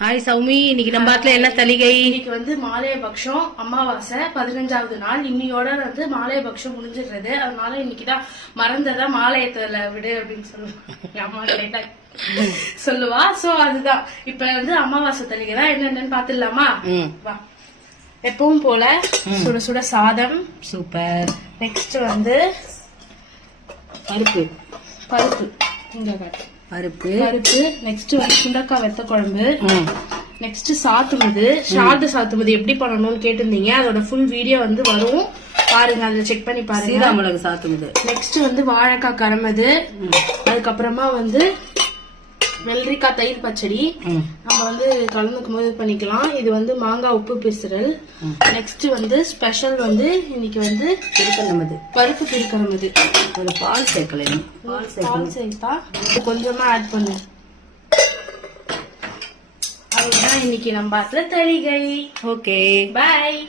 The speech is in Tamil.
ஹாய் சௌமி, இன்னைக்கு நம்ம பாட்டுல என்ன தலிகை? இன்னைக்கு வந்து மாலையபக்ஷம் அமாவாசை 15வது நாள். இன்னையோட வந்து மாலையபக்ஷம் முடிஞ்சிடுறது. அதனால இன்னைக்குதான் மறந்ததா மாலையத்துல விடு அப்படின்னு சொல்லுவாங்க சொல்லுவா. சோ அதுதான் இப்ப வந்து அமாவாசை தலிகை தான். என்னென்னு பாத்துடலாமா? வா. எப்பவும் போல சுட சுட சாதம். சூப்பர். நெக்ஸ்ட் வந்து பருப்பு. பருப்பு இங்க காட்டு. பருப்பு. நெக்ஸ்ட் வந்து சுண்டக்காய் வெத்த குழம்பு. நெக்ஸ்ட் சாத்துமது. சாத்துமது எப்படி பண்ணணும்னு கேட்டிருந்தீங்க. அதோட ஃபுல் வீடியோ வந்து வரும், பாருங்க, அதுல செக் பண்ணி பாருங்க. சீராமிளகு சாத்துமது. நெக்ஸ்ட் வந்து வாழைக்காய் கரமது. அதுக்கப்புறமா வந்து வெள்ளரிக்காய் தயிர் பச்சடி. நம்ம வந்து கலந்துக்கும் போது பண்ணிக்கலாம். இது வந்து மாங்காய் உப்பு பிசுறல். நெக்ஸ்ட் வந்து ஸ்பெஷல் வந்து இன்னைக்கு வந்து திருக்கணமது, பருப்பு திருக்கணமது. ஒரு பால் சேர்க்கலாம். பால் சேர்த்தா கொஞ்சமா ஆட் பண்ணு. அதுதான் இன்னைக்கு நம்ம பாட்டுல தலிகை. ஓகே, பாய்.